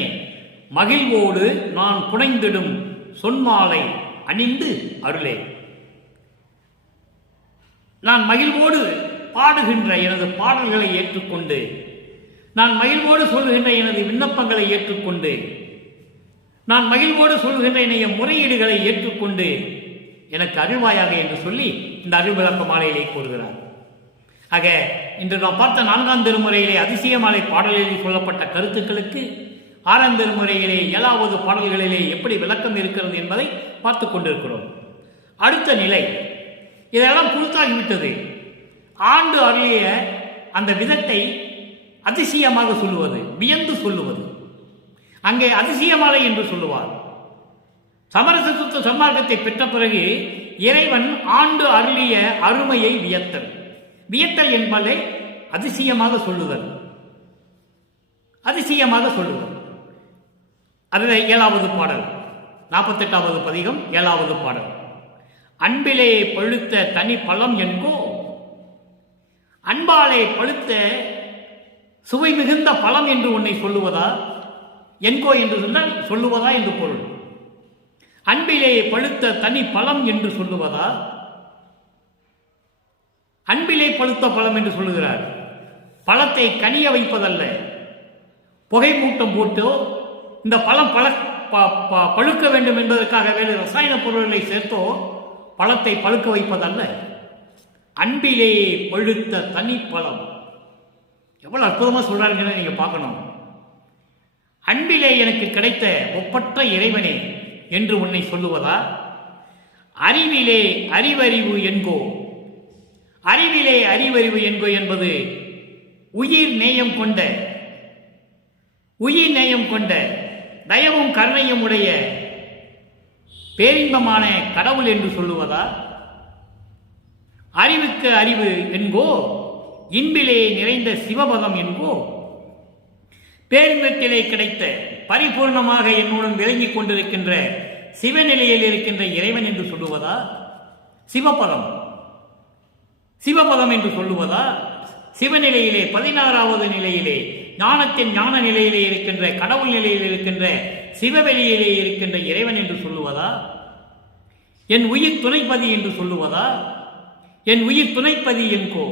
மகிழ்வோடு நான் புனைந்திடும் சொன்மாலை அணிந்து அருளே. நான் மகிழ்வோடு பாடுகின்ற எனது பாடல்களை ஏற்றுக்கொண்டு, நான் மகிழ்வோடு சொல்கின்ற எனது விண்ணப்பங்களை ஏற்றுக்கொண்டு, நான் மகிழ்வோடு சொல்கின்ற இணைய முறையீடுகளை ஏற்றுக்கொண்டு எனக்கு அருள்வாயாக என்று சொல்லி இந்த அருள் விளக்க மாலையிலே கூறுகிறார். ஆக இன்று நாம் பார்த்த 4ஆம் திருமுறையிலே அதிசய மாலை பாடலில் சொல்லப்பட்ட கருத்துக்களுக்கு 6ஆம் திருமுறையிலே 7வது பாடல்களிலே எப்படி விளக்கம் இருக்கிறது என்பதை பார்த்து கொண்டிருக்கிறோம். அடுத்த நிலை, இதெல்லாம் புழுத்தாகிவிட்டது. ஆண்டு அருளிய அந்த விதத்தை அதிசயமாக சொல்லுவது, வியந்து சொல்லுவது. அங்கே அதிசயமாலை என்று சொல்லுவார். சமரச சுத்த சன்மார்க்கத்தை பெற்ற பிறகு இறைவன் ஆண்டு அருளிய அருமையை வியத்தல். வியத்தல் என்பதை அதிசயமாக சொல்லுதல், அதிசயமாக சொல்லுதல். அது 7வது பாடல், 48வது பதிகம் 7வது பாடல். அன்பிலே பழுத்த தனி பழம் என்கோ, அன்பாலே பழுத்த சுவை மிகுந்த பழம் என்று உன்னை சொல்லுவதா? என்கோ என்று சொன்னால் சொல்லுவதா என்று பொருள். அன்பிலே பழுத்த தனி பழம் என்று சொல்லுவதா? அன்பிலே பழுத்த பழம் என்று சொல்லுகிறார். பழத்தை கனிய வைப்பதல்ல, புகை மூட்டம் போட்டோ இந்த பழம் பழுக்க வேண்டும் என்பதற்காக வேறு ரசாயன பொருள்களை சேர்த்தோ பழத்தை பழுக்க வைப்பதல்ல. அன்பிலே பழுத்த தனி பழம். எவ்வளவு அற்புதமா சொல்றாருன்னு நீங்க பார்க்கணும். அன்பிலே எனக்கு கிடைத்த ஒப்பற்ற இறைவனே என்று உன்னை சொல்லுவதா? அறிவிலே அறிவறிவு என்கோ, அறிவிலே அறிவறிவு என்கோ என்பது உயிர் நேயம் கொண்ட, உயிர் நேயம் கொண்ட தயவும் கருணையும் உடைய பேரின்பமான கடவுள் என்று சொல்லுவதா? அறிவுக்கு அறிவு என்கோ, இன்பிலே நிறைந்த சிவபதம் என்கோ, பேரின்பத்திலே கிடைத்த பரிபூர்ணமாக என்னுடன் விளங்கிக் கொண்டிருக்கின்ற சிவநிலையில் இருக்கின்ற இறைவன் என்று சொல்லுவதா? சிவபதம், சிவபதம் என்று சொல்லுவதா? சிவநிலையிலே 16வது நிலையிலே ஞானத்தின் ஞான நிலையிலே இருக்கின்ற, கடவுள் நிலையில் இருக்கின்ற, சிவவெளியிலே இருக்கின்ற இறைவன் என்று சொல்லுவதா? என் உயிர் துணைப்பதி என்று சொல்லுவதா? என் உயிர் துணைப்பதி என்கோ,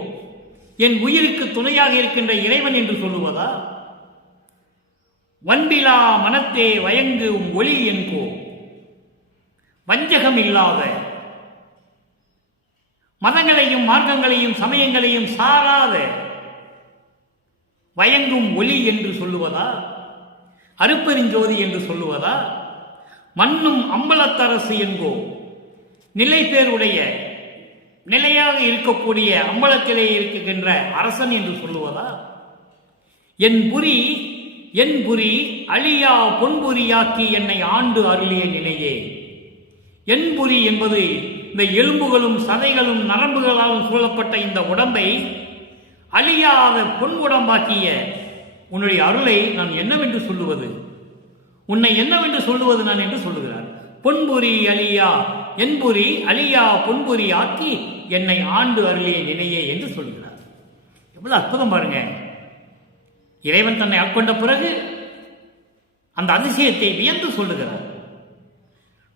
என் உயிருக்கு துணையாக இருக்கின்ற இறைவன் என்று சொல்லுவதா? வன்பிலா மனத்தே வயங்கும் ஒளி என்கோ, வஞ்சகம் இல்லாத, மதங்களையும் மார்க்கங்களையும் சமயங்களையும் சாராத வயங்கும் ஒளி என்று சொல்லுவதா? அருப்பெருஞ்சோதி என்று சொல்லுவதா? மண்ணும் அம்பலத்தரசு என்கோ, நிலை பேருடைய, நிலையாக இருக்கக்கூடிய அம்பலத்திலே இருக்கின்ற அரசன் என்று சொல்லுவதா? என் புரி, என் புரி அழியா பொன்புரியாக்கி என்னை ஆண்டு அருளிய நிலையே. என் புரி என்பது இந்த எலும்புகளும் சதைகளும் நரம்புகளாலும் சூழப்பட்ட இந்த உடம்பை அழியாத பொன் உடம்பாக்கிய உன்னுடைய அருளை நான் என்னவென்று சொல்லுவது? உன்னை என்னவென்று சொல்லுவது நான் என்று சொல்லுகிறார். பொன்புரி அழியா, என்புரி அழியா பொன்புரி ஆக்கி என்னை ஆண்டு அருளிய நிலையே என்று சொல்கிறார். எவ்வளவு அற்புதம் பாருங்க. இறைவன் தன்னை ஆட்கொண்ட பிறகு அந்த அதிசயத்தை வியந்து சொல்லுகிறார்.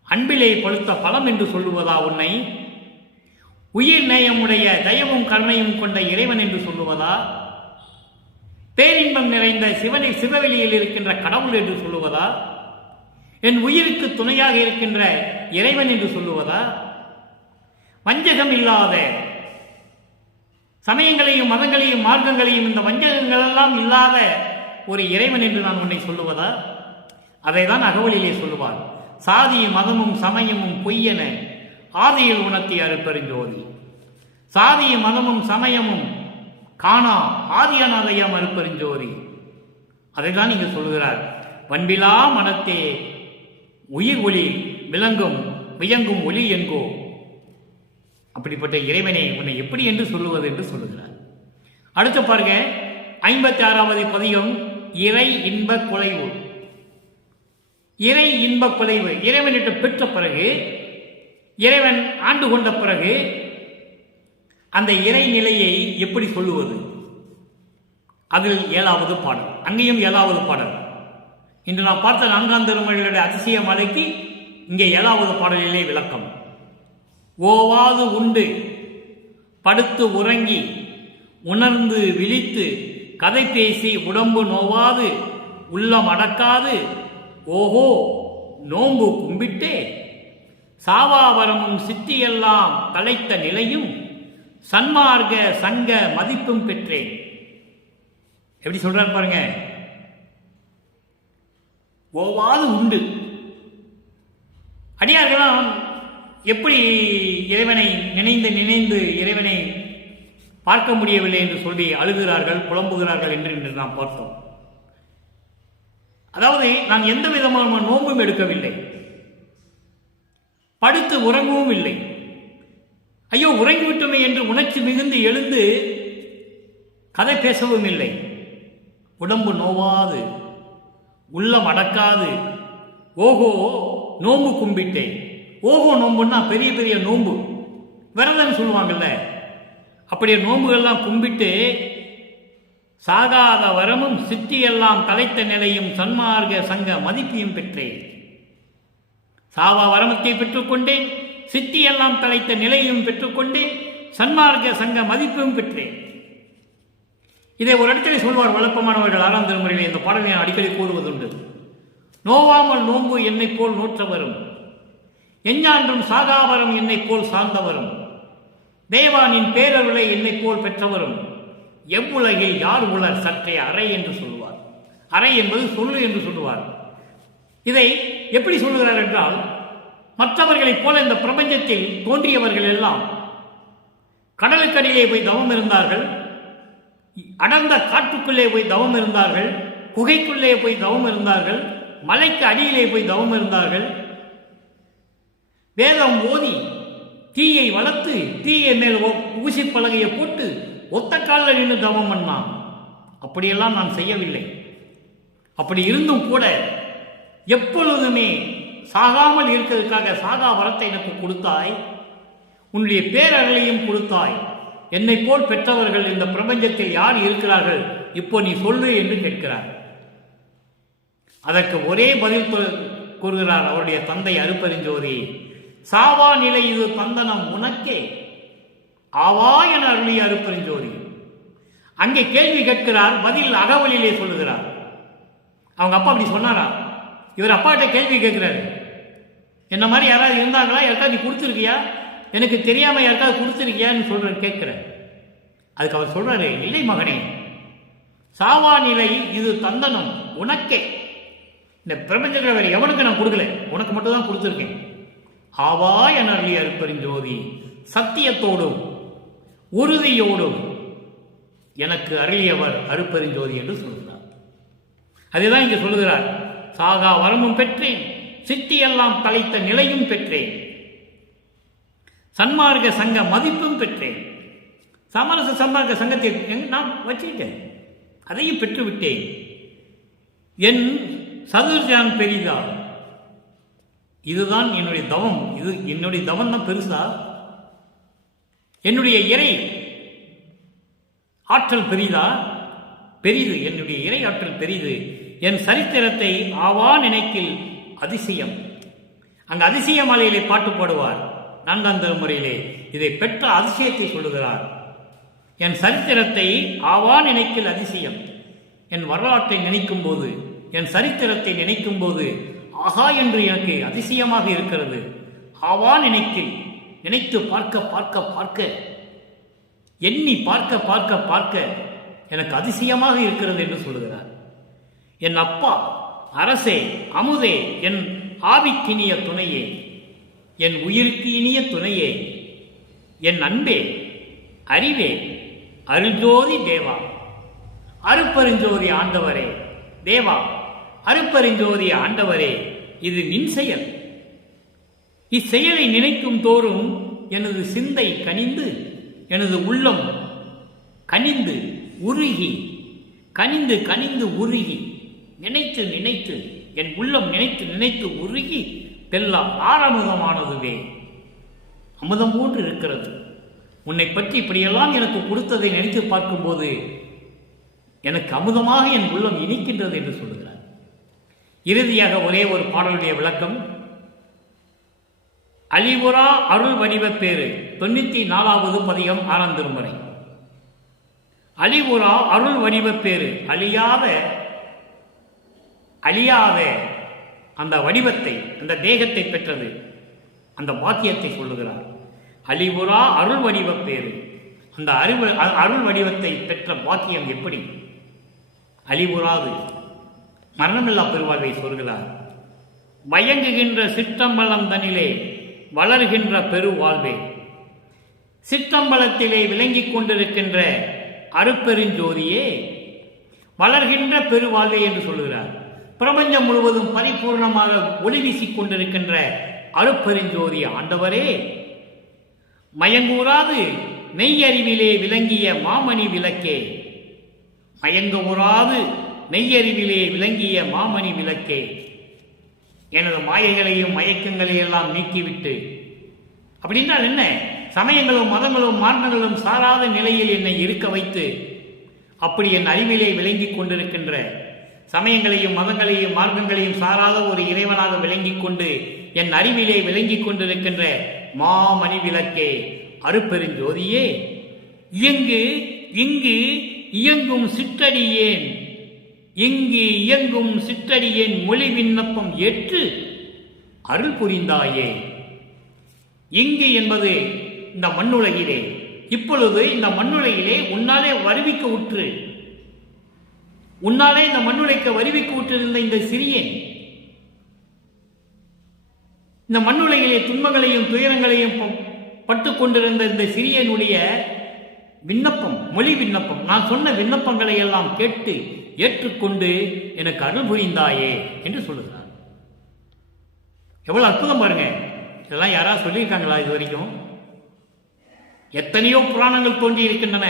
அன்பிலே பழுத்த பழம் என்று சொல்லுவதா உன்னை? உயிர் நேயமுடைய தயவும் கருணையும் கொண்ட இறைவன் என்று சொல்லுவதா? பேரின்பம் நிறைந்த சிவனை சிவவெளியில் இருக்கின்ற கடவுள் என்று சொல்லுவதா? என் உயிருக்கு துணையாக இருக்கின்ற இறைவன் என்று சொல்லுவதா? வஞ்சகம் இல்லாத சமயங்களையும் மதங்களையும் மார்க்கங்களையும் இந்த வஞ்சகங்களெல்லாம் இல்லாத ஒரு இறைவன் என்று நான் உன்னை சொல்லுவதா? அதை தான் அகவலிலே சொல்லுவார். சாதி மதமும் சமயமும் பொய்யென ஆதியில் உணர்த்திய அருட்பெருஞ்சோதி. சாதி மதமும் சமயமும் காணா ஆதியநாதையாம் அருட்பெருஞ்சோதி. அதை தான் இங்கு சொல்கிறார். பண்பிலா மனத்தே உயிர் ஒளி விளங்கும் வியங்கும் ஒளி என்கோ. அப்படிப்பட்ட இறைவனை உன்னை எப்படி என்று சொல்லுவது என்று சொல்லுகிறார். அடுத்து பாருங்க, 56வது பதிகம் இறை இன்ப குலைவு. இறை இன்ப குலைவு இறைவனிட்ட பெற்ற பிறகு, இறைவன் ஆண்டு கொண்ட பிறகு அந்த இறை நிலையை எப்படி சொல்லுவது? அதில் 7வது பாடல், அங்கேயும் 7வது பாடல். இன்று நாம் பார்த்த 4ஆம் திருமொழிகளுடைய அதிசய மலைக்கு இங்கே 7வது பாடலிலே விளக்கம். ஓவாது உண்டு படுத்து உறங்கி உணர்ந்து விழித்து கதை பேசி உடம்பு நோவாது உள்ளம் அடக்காது ஓஹோ நோம்பு கும்பிட்டே சாவாவரமும் சித்தியெல்லாம் தலைத்த நிலையும் சன்மார்க்க சங்க மதிப்பும் பெற்றேன். எப்படி சொல்றார் பாருங்க. ஓவாது உண்டு. அடியார்களாம் எப்படி இறைவனை நினைந்து நினைந்து இறைவனை பார்க்க முடியவில்லை என்று சொல்லி அழுகிறார்கள், புலம்புகிறார்கள் என்று நாம் பார்த்தோம். அதாவது நான் எந்த விதமான நோன்பும் எடுக்கவில்லை, படுத்து உறங்கவும் இல்லை. ஐயோ உறங்கிவிட்டோமே என்று உணர்ச்சி மிகுந்து எழுந்து கதை பேசவும் இல்லை. உடம்பு நோவாது உள்ளம் அடக்காது ஓஹோ நோம்பு கும்பிட்டேன். ஓஹோ நோம்புன்னா பெரிய பெரிய நோம்பு, விரதம் சொல்லுவாங்கல்ல, அப்படியே நோம்புகள்லாம் கும்பிட்டு சாகாத வரமும் சித்தியெல்லாம் தலைத்த நிலையும் சன்மார்க்க சங்க மதிப்பையும் பெற்றேன். சாவா வரமத்தை பெற்றுக்கொண்டேன், சித்தியெல்லாம் தலைத்த நிலையும் பெற்றுக்கொண்டேன், சன்மார்க்க சங்க மதிப்பும் பெற்றேன். இதை ஒரு இடத்திலே சொல்வார் வழக்கமானவர்கள் 6ஆம் திருமுறையில். இந்த பாடலை அடிக்கடி கூறுவதுண்டு. நோவாமல் நோன்பு என்னை போல் நோற்றவரும், எஞ்ஞான்றும் சாகாவரம் என்னை போல் சார்ந்தவரும், தேவானின் பேரருளை என்னை போல் பெற்றவரும், எவ்வுலகில் யார் உலர் சற்றே அறை என்று சொல்லுவார். அறை என்பது சொல்லு என்று சொல்லுவார். இதை எப்படி சொல்லுகிறார் என்றால், மற்றவர்களைப் போல இந்த பிரபஞ்சத்தில் தோன்றியவர்கள் எல்லாம் கடலுக்கடியிலே போய் தவம் இருந்தார்கள், அடர்ந்த காட்டுக்குள்ளே போய் தவம் இருந்தார்கள், குகைக்குள்ளே போய் தவம் இருந்தார்கள், மலைக்கு அடியிலே போய் தவம் இருந்தார்கள், வேதம் ஓதி தீயை வளர்த்து தீயை மேல் ஊசி பலகையை போட்டு ஒத்த காலில் நின்று தவம் பண்ணான். அப்படியெல்லாம் நான் செய்யவில்லை. அப்படி இருந்தும் கூட எப்பொழுதுமே சாகாமல் இருக்கிறதுக்காக சாகா வரத்தை எனக்கு கொடுத்தாய், உன்னுடைய பேரர்களையும் கொடுத்தாய். என்னை போல் பெற்றவர்கள் இந்த பிரபஞ்சத்தில் யார் இருக்கிறார்கள், இப்போ நீ சொல்லு என்று கேட்கிறார். அதற்கு ஒரே பதில் கூறுகிறார் அவருடைய தந்தை அருட்பெருஞ்சோதி. சாவா நிலை இது தந்தனம் உனக்கே ஆவா என அருளிய அருட்பெருஞ்சோதி. அங்கே கேள்வி கேட்கிறார், பதில் அகவலிலே சொல்லுகிறார். அவங்க அப்பா அப்படி சொன்னாரா? இவர் அப்பாட்ட கேள்வி கேட்கிறாரு. என்ன மாதிரி யாராவது இருந்தாங்களா, யாருக்காவது நீ கொடுத்துருக்கியா, எனக்கு தெரியாம யாருக்காவது கொடுத்துருக்கியான்னு சொல்ற கேட்கிறேன். அதுக்கு அவர் சொல்றாரு, இல்லை மகனே, சாவா நிலை இது தந்தனம் உனக்கே. இந்த பிரபஞ்சத்தில் வேற எவனுக்கு நான் கொடுக்கல, உனக்கு மட்டும் தான் கொடுத்துருக்கேன். ஆவா என அருளிய அருட்பெருஞ்சோதி சத்தியத்தோடும் உறுதியோடும் எனக்கு அருளியவர் அருட்பெருஞ்சோதி என்று சொல்கிறார். அதுதான் இங்கு சொல்லுகிறார். சாகா வரமும் பெற்றேன், சித்தியெல்லாம் தலைத்த நிலையும் பெற்றேன், சன்மார்க்க சங்க மதிப்பும் பெற்றேன். சமரச சன்மார்க்க சங்கத்தை நான் வச்சுக்கிட்டேன், அதையும் பெற்றுவிட்டேன். என் சதுர்ஜான் பெரிதா, இதுதான் என்னுடைய தவம். இது என்னுடைய தவம் தான் பெருசா? என்னுடைய இறை ஆற்றல் பெரிதா? பெரிது, என்னுடைய இறையாற்றல் பெரிது. என் சரித்திரத்தை ஆவா நினைக்கில் அதிசயம். அங்கு அதிசய மாலையிலே பாட்டு பாடுவார். 4ஆம் திருமுறையிலே இதை பெற்ற அதிசயத்தை சொல்லுகிறார். என் சரித்திரத்தை ஆவா நினைக்கில் அதிசயம். என் வரலாற்றை நினைக்கும் போது, என் சரித்திரத்தை நினைக்கும் போது ஆகா என்று எனக்கு அதிசயமாக இருக்கிறது. ஆவா நினைக்கில், நினைத்து பார்க்க பார்க்க பார்க்க, எண்ணி பார்க்க பார்க்க பார்க்க எனக்கு அதிசயமாக இருக்கிறது என்று சொல்லுகிறார். என் அப்பா, அரசே, அமுதே, என் ஆவிக்கினிய துணையே, என் உயிருக்கு இனிய துணையே, என் அன்பே, அறிவே, அருள்ஜோதி தேவா, அருப்பெருஞ்சோதி ஆண்டவரே, தேவா, அருப்பெருஞ்சோதி ஆண்டவரே, இது நின் செயல். இச்செயலை நினைக்கும் தோறும் எனது சிந்தை கனிந்து, எனது உள்ளம் கனிந்து உருகி, கனிந்து கனிந்து உருகி, நினைத்து நினைத்து என் உள்ளம் நினைத்து நினைத்து உருகி பெல்லாம் ஆரமுதமானதுவே. அமுதம் போன்று இருக்கிறது. உன்னை பற்றி இப்படியெல்லாம் எனக்கு கொடுத்ததை நினைத்து பார்க்கும்போது எனக்கு அமுதமாக என் உள்ளம் இனிக்கின்றது என்று சொல்லுகிறார். இறுதியாக ஒரே ஒரு பாடலுடைய விளக்கம். அழிவுறா அருள் வடிவ பேரு 94வது பதிகம் 6ஆம் திருமுறை. அழிவுறா அருள் வடிவ பேரு, அழியாத அந்த வடிவத்தை, அந்த தேகத்தை பெற்றது, அந்த பாக்கியத்தை சொல்லுகிறார். அழிவுறா அருள் வடிவ பேரு, அந்த அருள் வடிவத்தை பெற்ற பாக்கியம் எப்படி? அழிவுறாது மரணமில்லா பெருவாழ்வை சொல்கிறார். வயங்குகின்ற சிற்றம்பலம் தனிலே வளர்கின்ற பெருவாழ்வே. சிற்றம்பலத்திலே விளங்கிக் கொண்டிருக்கின்ற அருப்பெருஞ்சோதியே வளர்கின்ற பெருவாழ்வே என்று சொல்லுகிறார். பிரபஞ்சம் முழுவதும் பரிபூர்ணமாக ஒளி வீசிக் கொண்டிருக்கின்ற அருப்பெருஞ்சோதி ஆண்டவரே, மயங்கூறாது மெய்யறிவிலே விளங்கிய மாமணி விளக்கே, மயங்கூறாது மெய்யறிவிலே விளங்கிய மாமணி விளக்கே, எனது மாயைகளையும் மயக்கங்களையும் எல்லாம் நீக்கிவிட்டு, அப்படின்றால் என்ன? சமயங்களும் மதங்களும் மார்க்கங்களும் சாராத நிலையில் என்னை இருக்க வைத்து, அப்படி என் அறிவிலே விளங்கிக் கொண்டிருக்கின்ற, சமயங்களையும் மதங்களையும் மார்க்கங்களையும் சாராத ஒரு இறைவனாக விளங்கிக் கொண்டு என் அறிவிலே விளங்கிக் கொண்டிருக்கின்ற மாமணி விளக்கே, அருப்பெருஞ்சோதியே, இங்கு இயங்கும் சிற்றடியேன், இங்கு இயங்கும் சிற்றடியேன் மொழி விண்ணப்பம் ஏற்று அருள் புரிந்தாயே. இங்கு என்பது இந்த மண்ணுலகிலே, இப்பொழுது இந்த மண்ணுலகிலே உன்னாலே வருவிக்க உற்று, உன்னாலே இந்த மண்ணுலைக்கு வருவிக்க உற்றிருந்த இந்த சிறியேன், இந்த மண்ணுலகிலே துன்பங்களையும் துயரங்களையும் பட்டு கொண்டிருந்த இந்த சிறியனுடைய விண்ணப்பம், மொழி விண்ணப்பம், நான் சொன்ன விண்ணப்பங்களை எல்லாம் கேட்டு ஏற்றுக்கொண்டு எனக்கு அருள் புரிந்தாயே என்று சொல்லுகிறார். எவ்வளவு அற்புதம் பாருங்க. இதெல்லாம் யாராவது சொல்லியிருக்காங்களா இது வரைக்கும்? எத்தனையோ புராணங்கள் தோன்றி இருக்கின்றன,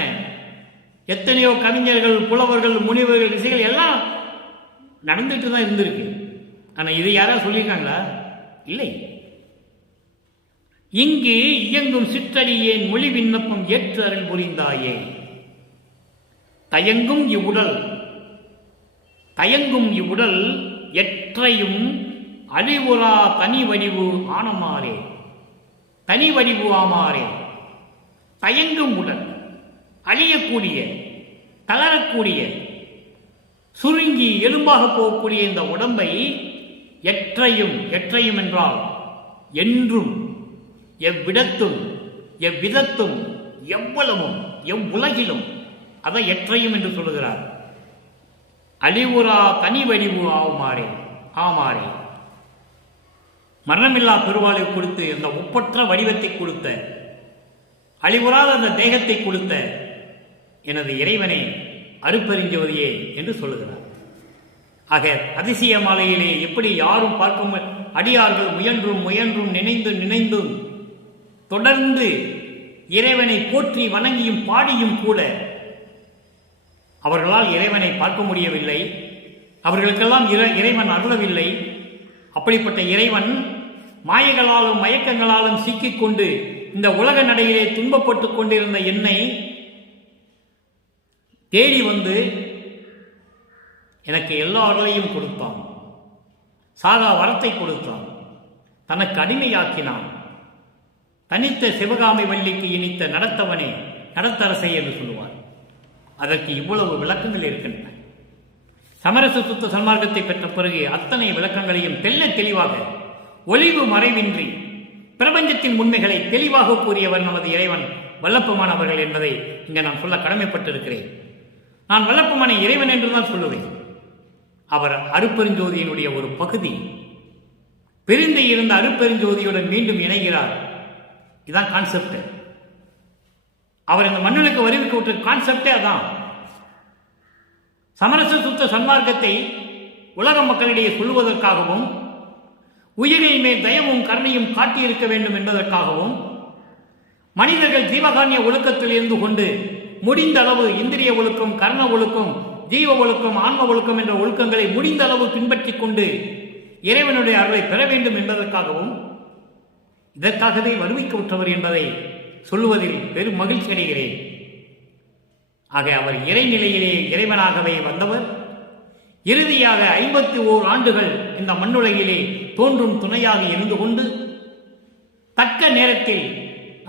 எத்தனையோ கவிஞர்கள், புலவர்கள், முனிவர்கள், ரிஷிகள் எல்லாம் நடந்துட்டு தான் இருந்திருக்கு. ஆனா இது யாராவது சொல்லியிருக்காங்களா? இல்லை. இங்கு இயங்கும் சிற்றடியேன் மொழி விண்ணப்பம் ஏற்று அருள் புரிந்தாயே. தயங்கும் இவ்வுடல் எற்றையும் அழிவுறா தனி வடிவு ஆனமாறே, தனி வடிவு ஆமாறே. தயங்கும் உடல், அழியக்கூடிய, தளரக்கூடிய, சுருங்கி எலும்பாக போகக்கூடிய இந்த உடம்பை எற்றையும் என்றால் என்றும், எவ்விடத்தும், எவ்விதத்தும், எவ்வளவும், எவ்வுலகிலும், அதை எற்றையும் என்று சொல்லுகிறார். அழிவுறா தனி வடிவு ஆமாறே. மரணமில்லா பெருவாளை கொடுத்து, அந்த ஒப்பற்ற வடிவத்தை கொடுத்த, அழிவுறாத அந்த தேகத்தை கொடுத்த எனது இறைவனே, அருப்பெருஞ்சோதியே என்று சொல்லுகிறார். ஆக அதிசய மாலையிலே எப்படி யாரும் பார்க்கும் அடியார்கள் முயன்றும் நினைந்தும் தொடர்ந்து இறைவனை போற்றி வணங்கியும் பாடியும் கூட அவர்களால் இறைவனை பார்க்க முடியவில்லை. அவர்களுக்கெல்லாம் இறைவன் அருளவில்லை. அப்படிப்பட்ட இறைவன் மாயைகளாலும் மயக்கங்களாலும் சிக்கிக்கொண்டு இந்த உலக நடையிலே துன்பப்பட்டுக் கொண்டிருந்த என்னை தேடி வந்து எனக்கு எல்லா அருளையும் கொடுத்தான், சாகா வரத்தை கொடுத்தான், தனக்கு அடிமையாக்கினான். தனித்த சிவகாமி வள்ளிக்கு இனித்த நடத்தவனே, நடத்தரசை என்று சொல்லுவார். அதற்கு இவ்வளவு விளக்கங்கள் இருக்கின்றன. சமரச சுத்த சன்மார்க்கத்தை பெற்ற பிறகு அத்தனை விளக்கங்களையும் தெல்ல தெளிவாக ஒளிவு மறைவின்றி பிரபஞ்சத்தின் உண்மைகளை தெளிவாக கூறியவர் நமது இறைவன் வல்லப்பமான அவர்கள் என்பதை இங்கே நான் சொல்ல கடமைப்பட்டிருக்கிறேன். நான் வல்லப்பமான இறைவன் என்றுதான் சொல்லுவேன். அவர் அருப்பெருஞ்சோதியினுடைய ஒரு பகுதி. பிரிந்து இருந்த அருப்பெருஞ்சோதியுடன் மீண்டும் இணைகிறார். இதுதான் கான்செப்ட். அவர் இந்த மண்ணுக்கு வருவிக்க விட்ட கான்செப்டே அதான். சமரச சுத்த சன்மார்க்கத்தை உலக மக்களிடையே சொல்லுவதற்காகவும் உயிரின் மேல் தயவும் கருணையும் காட்டியிருக்க வேண்டும் என்பதற்காகவும் மனிதர்கள் ஜீவகானிய ஒழுக்கத்தில் இருந்து கொண்டு முடிந்த அளவு இந்திரிய ஒழுக்கம், கர்ண ஒழுக்கம், ஜீவ ஒழுக்கம், ஆன்ம ஒழுக்கம் என்ற ஒழுக்கங்களை முடிந்த அளவு பின்பற்றிக் கொண்டு இறைவனுடைய அருளை பெற வேண்டும் என்பதற்காகவும் இதற்காகவே வருவிக்க விட்டவர் என்பதை சொல்லுவதில் பெரும் மகிழ்ச்சி அடைகிறேன். ஆக அவர் இறைநிலையிலே இறைவனாகவே வந்தவர். இறுதியாக 51 ஆண்டுகள் இந்த மண்ணுலகிலே தோன்றும் துணையாக இருந்து கொண்டு தக்க நேரத்தில்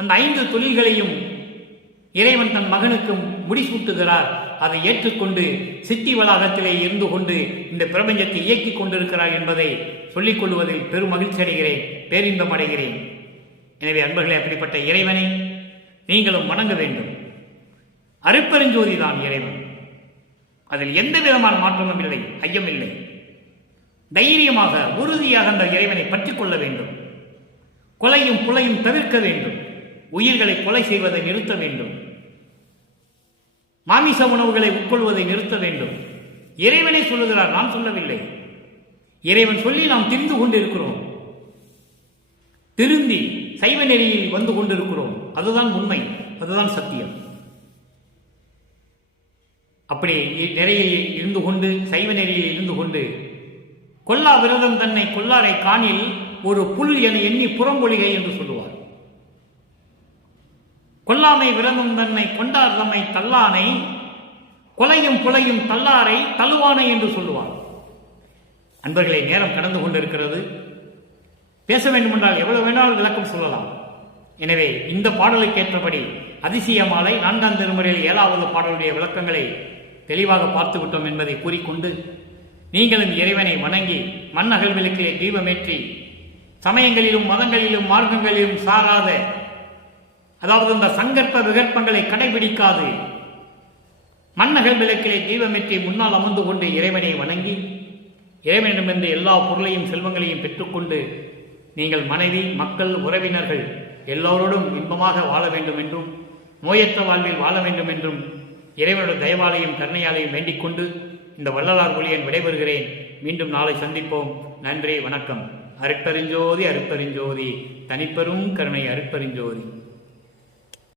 அந்த 5 தொழில்களையும் இறைவன் தன் மகனுக்கு முடிசூட்டுகிறார். அதை ஏற்றுக்கொண்டு சித்தி வளாகத்திலே இருந்து கொண்டு இந்த பிரபஞ்சத்தை இயக்கிக் கொண்டிருக்கிறார் என்பதை சொல்லிக் கொள்வதில் பெரும் மகிழ்ச்சி அடைகிறேன், பேரின்பம் அடைகிறேன். எனவே அன்பர்களே, அப்படிப்பட்ட இறைவனை நீங்களும் வணங்க வேண்டும். அருட்பெருஞ்சோதி தான் இறைவன். அதில் எந்த விதமான மாற்றமும் இல்லை, ஐயம் இல்லை. தைரியமாக உறுதியாக அந்த இறைவனை பற்றிக் கொள்ள வேண்டும். கொலையும் புலையும் தவிர்க்க வேண்டும். உயிர்களை கொலை செய்வதை நிறுத்த வேண்டும். மாமிச உணவுகளை உட்கொள்வதை நிறுத்த வேண்டும். இறைவனை சொல்லுகிறார், நான் சொல்லவில்லை. இறைவன் சொல்லி நாம் தெரிந்து கொண்டிருக்கிறோம். திருந்தி சைவ நெறியில் வந்து கொண்டிருக்கிறோம். அதுதான் உண்மை, அதுதான் சத்தியம். அப்படி நெறியில் இருந்து கொண்டு, சைவ நெறியில் இருந்து கொண்டு, கொல்லா விரதம் தன்னை கொல்லாரை காணில் ஒரு புல் என எண்ணி புறம்பொழிகை என்று சொல்லுவார். கொல்லாமை விரதம் தன்னை கொண்டார் தம்மை தல்லானை, கொலையும் புலையும் தல்லாரை தள்ளுவானை என்று சொல்லுவார். அன்பர்களே, நேரம் கடந்து கொண்டிருக்கிறது. பேச வேண்டுமென்றால் எவ்வளவு வேணாலும் விளக்கம் சொல்லலாம். எனவே இந்த பாடலுக்கு ஏற்றபடி அதிசய மாலை 4ஆம் திருமுறையில் 7வது பாடலுடைய விளக்கங்களை தெளிவாக பார்த்து விட்டோம் என்பதை கூறிக்கொண்டு, நீங்களும் இறைவனை வணங்கி மண் அகழ்விளக்கிலே தீபமேற்றி சமயங்களிலும் மதங்களிலும் மார்க்கங்களிலும் சாராத, அதாவது இந்த சங்கற்ப விகற்பங்களை கடைபிடிக்காது மண்ணகல் விளக்கிலே தீபமேற்றி முன்னால் அமர்ந்து கொண்டு இறைவனை வணங்கி இறைவனிடமிருந்து எல்லா பொருளையும் செல்வங்களையும் பெற்றுக்கொண்டு நீங்கள் மனைவி, மக்கள், உறவினர்கள் எல்லோரோடும் இன்பமாக வாழ வேண்டும் என்றும் நோயற்ற வாழ்வில் வாழ வேண்டும் என்றும் இறைவனுடைய தயவாலையும் கருணையாலையும் வேண்டிக் கொண்டு இந்த வள்ளலார் ஒளியன் விடைபெறுகிறேன். மீண்டும் நாளை சந்திப்போம். நன்றி, வணக்கம். அருட்பெருஞ்சோதி, அருட்பெருஞ்சோதி, தனிப்பெரும் கருணை அருட்பெருஞ்சோதி.